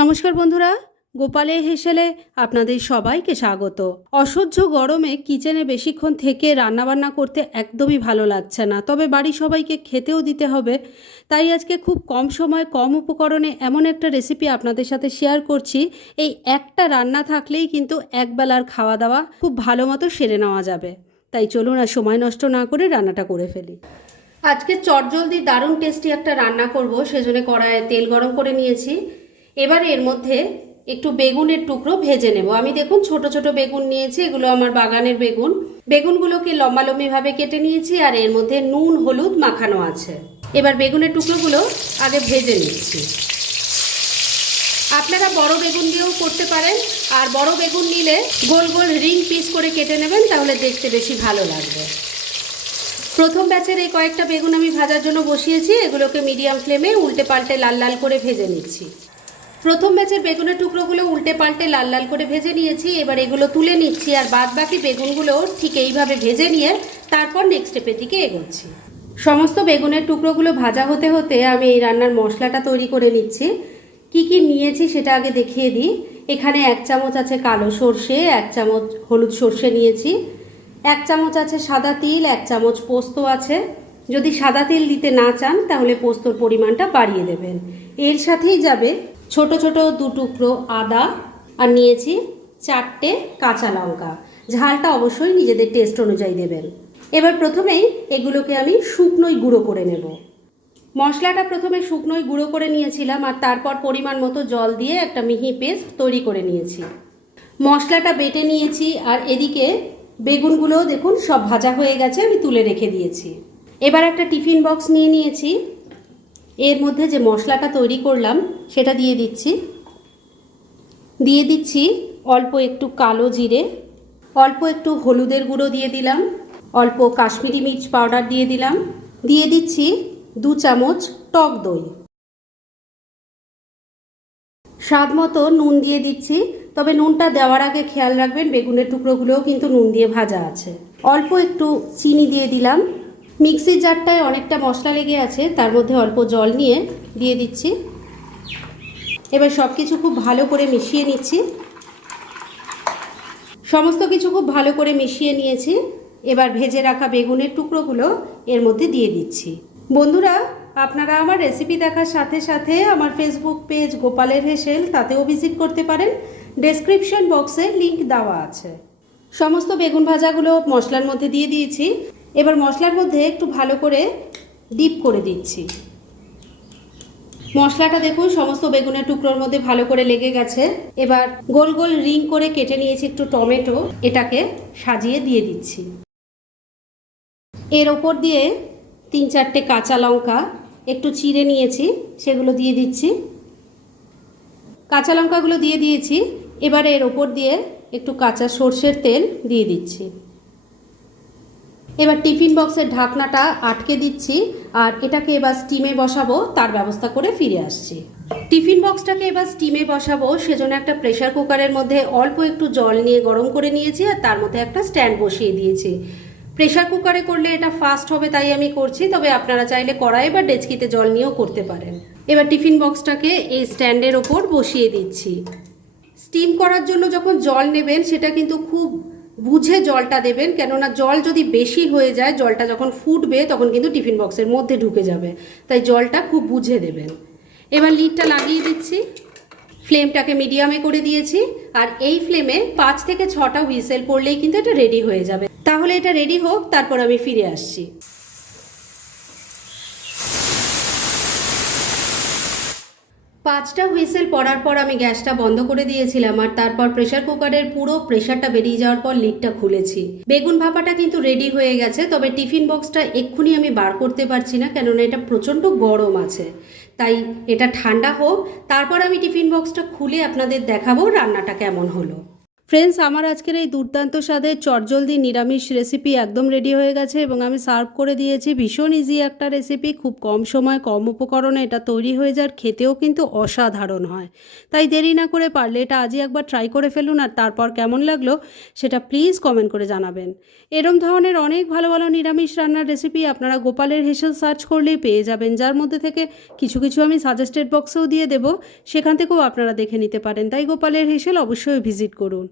নমস্কার বন্ধুরা, গোপালে হেসেলে আপনাদের সবাইকে স্বাগত। অসহ্য গরমে কিচেনে বেশিক্ষণ থেকে রান্নাবান্না করতে একদমই ভালো লাগছে না। তবে বাড়ির সবাইকে খেতেও দিতে হবে। তাই আজকে খুব কম সময়, কম উপকরণে এমন একটা রেসিপি আপনাদের সাথে শেয়ার করছি। এই একটা রান্না থাকলেই কিন্তু একবেলার খাওয়া দাওয়া খুব ভালো মতো সেরে নেওয়া যাবে। তাই চলুন আর সময় নষ্ট না করে রান্নাটা করে ফেলি। আজকে চটজলদি দারুণ টেস্টি একটা রান্না করব। সেজন্য কড়াইয়ে তেল গরম করে নিয়েছি। এবার এর মধ্যে একটু বেগুনের টুকরো ভেজে নেব। আমি দেখুন ছোট ছোট বেগুন নিয়েছি, এগুলো আমার বাগানের বেগুন। বেগুনগুলোকে লম্বালম্বিভাবে কেটে নিয়েছি আর এর মধ্যে নুন, হলুদ মাখানো আছে। এবার বেগুনের টুকরোগুলো আগে ভেজে নিচ্ছি। আপনারা বড় বেগুন দিয়েও করতে পারেন, আর বড় বেগুন নিলে গোল গোল রিং পিস করে কেটে নেবেন, তাহলে দেখতে বেশি ভালো লাগবে। প্রথম ব্যাচের এই কয়েকটা বেগুন আমি ভাজার জন্য বসিয়েছি, এগুলোকে মিডিয়াম ফ্লেমে উল্টে পাল্টে লাল লাল করে ভেজে নিচ্ছি। প্রথম ব্যাচের বেগুনের টুকরোগুলো উল্টে পাল্টে লাল লাল করে ভেজে নিয়েছি, এবার এগুলো তুলে নিচ্ছি আর বাদ বাকি বেগুনগুলো ঠিক এইভাবে ভেজে নিয়ে তারপর নেক্সট স্টেপের দিকে এগোচ্ছি। সমস্ত বেগুনের টুকরোগুলো ভাজা হতে হতে আমি এই রান্নার মশলাটা তৈরি করে নিচ্ছি। কি কি নিয়েছি সেটা আগে দেখিয়ে দিই। এখানে এক চামচ আছে কালো সর্ষে, এক চামচ হলুদ সর্ষে নিয়েছি। এক চামচ আছে সাদা তিল, এক চামচ পোস্ত আছে। যদি সাদা তিল দিতে না চান, তাহলে পোস্তর পরিমাণটা বাড়িয়ে দেবেন। এর সাথেই যাবে ছোট ছোট দু টুকরো আদা আর নিয়েছি চারটে কাঁচা লঙ্কা। ঝালটা অবশ্যই নিজেদের টেস্ট অনুযায়ী দেবেন। এবার প্রথমেই এগুলোকে আমি শুকনোই গুঁড়ো করে নেব। মশলাটা প্রথমে শুকনোই গুঁড়ো করে নিয়েছিলাম আর তারপর পরিমাণ মতো জল দিয়ে একটা মিহি পেস্ট তৈরি করে নিয়েছি। মশলাটা বেটে নিয়েছি আর এদিকে বেগুনগুলো দেখুন সব ভাজা হয়ে গেছে, আমি তুলে রেখে দিয়েছি। এবার একটা টিফিন বক্স নিয়ে নিয়েছি। এর মধ্যে যে মশলাটা তৈরি করলাম, সেটা দিয়ে দিচ্ছি। দিয়ে দিচ্ছি অল্প একটু কালো জিরে, অল্প একটু হলুদের গুঁড়ো দিয়ে দিলাম, অল্প কাশ্মীরি মির্চ পাউডার দিয়ে দিলাম, দিয়ে দিচ্ছি দু চামচ টক দই। স্বাদ মতো নুন দিয়ে দিচ্ছি, তবে নুনটা দেওয়ার আগে খেয়াল রাখবেন, বেগুনের টুকরোগুলোও কিন্তু নুন দিয়ে ভাজা আছে। অল্প একটু চিনি দিয়ে দিলাম মিক্সির জারটায় অনেকটা মশলা লেগে আছে, তার মধ্যে অল্প জল নিয়ে দিয়ে দিচ্ছি। এবার সব কিছু খুব ভালো করে মিশিয়ে নিচ্ছি। সমস্ত কিছু খুব ভালো করে মিশিয়ে নিয়েছি। এবার ভেজে রাখা বেগুনের টুকরোগুলো এর মধ্যে দিয়ে দিচ্ছি। বন্ধুরা, আপনারা আমার রেসিপি দেখার সাথে সাথে আমার ফেসবুক পেজ গোপালের হেসেল তাতেও ভিজিট করতে পারেন। ডেসক্রিপশন বক্সে লিংক দেওয়া আছে। সমস্ত বেগুন ভাজাগুলো মশলার মধ্যে দিয়ে দিয়েছি। এবার মশলার মধ্যে একটু ভালো করে ডিপ করে দিচ্ছি। মশলাটা দেখুন, সমস্ত বেগুনের টুকরোর মধ্যে ভালো করে লেগে গেছে। এবার গোল গোল রিং করে কেটে নিয়েছি একটু টমেটো, এটাকে সাজিয়ে দিয়ে দিচ্ছি। এর ওপর দিয়ে তিন চারটে কাঁচা লঙ্কা একটু চিড়ে নিয়েছি, সেগুলো দিয়ে দিচ্ছি। কাঁচা লঙ্কাগুলো দিয়ে দিয়েছি, এবারে এর ওপর দিয়ে একটু কাঁচা সর্ষের তেল দিয়ে দিচ্ছি। এবার টিফিন বক্সের ঢাকনাটা আটকে দিচ্ছি আর এটাকে এবার স্টিমে বসাবো, তার ব্যবস্থা করে ফিরে আসছি। টিফিন বক্সটাকে এবার স্টিমে বসাবো, সেজন্য একটা প্রেশার কুকারের মধ্যে অল্প একটু জল নিয়ে গরম করে নিয়েছি আর তার মধ্যে একটা স্ট্যান্ড বসিয়ে দিয়েছি। প্রেশার কুকারে করলে এটা ফাস্ট হবে তাই আমি করছি, তবে আপনারা চাইলে কড়াই বা ডেচকিতে জল নিয়েও করতে পারেন। এবার টিফিন বক্সটাকে এই স্ট্যান্ডের ওপর বসিয়ে দিচ্ছি। স্টিম করার জন্য যখন জল নেবেন, সেটা কিন্তু খুব বুঝে জলটা দেবেন, কেননা জল যদি বেশি হয়ে যায়, জলটা যখন ফুটবে, তখন কিন্তু টিফিন বক্সের মধ্যে ঢুকে যাবে। তাই জলটা খুব বুঝে দেবেন। এবার লিডটা লাগিয়ে দিচ্ছি। ফ্লেমটাকে মিডিয়ামে করে দিয়েছি। আর এই ফ্লেমে পাঁচ থেকে ছটা হুইসেল পড়লেই কিন্তু এটা রেডি হয়ে যাবে। তাহলে এটা রেডি হোক, তারপর আমি ফিরে আসছি। পাঁচটা হুইসেল পড়ার পর আমি গ্যাসটা বন্ধ করে দিয়েছিলাম আর তারপর প্রেশার কুকারের পুরো প্রেশারটা বেরিয়ে যাওয়ার পর লিডটা খুলেছি। বেগুন ভাপাটা কিন্তু রেডি হয়ে গেছে, তবে টিফিন বক্সটা এক্ষুনি আমি বার করতে পারছি না কেননা এটা প্রচণ্ড গরম আছে। তাই এটা ঠান্ডা হোক, তারপর আমি টিফিন বক্সটা খুলে আপনাদের দেখাবো রান্নাটা কেমন হলো। ফ্রেন্ডস আমার আজকের এই দুর্দান্ত স্বাদের চটজলদি নিরামিষ রেসিপি একদম রেডি হয়ে গেছে এবং আমি সার্ভ করে দিয়েছি ভীষণ ইজি একটা রেসিপি খুব কম সময়, কম উপকরণে এটা তৈরি হয়ে যার খেতেও কিন্তু অসাধারণ হয়। তাই দেরি না করে পারলে এটা আজই একবার ট্রাই করে ফেলুন আর তারপর কেমন লাগল সেটা প্লিজ কমেন্ট করে জানাবেন। এরম ধরনের অনেক ভালো ভালো নিরামিষ রান্নার রেসিপি আপনারা গোপালের হেসেল সার্চ করলেই পেয়ে যাবেন, যার মধ্যে থেকে কিছু কিছু আমি সাজেস্টেড বক্সেও দিয়ে দেব, সেখান থেকেও আপনারা দেখে নিতে পারেন। তাই গোপালের হেসেল অবশ্যই ভিজিট করুন।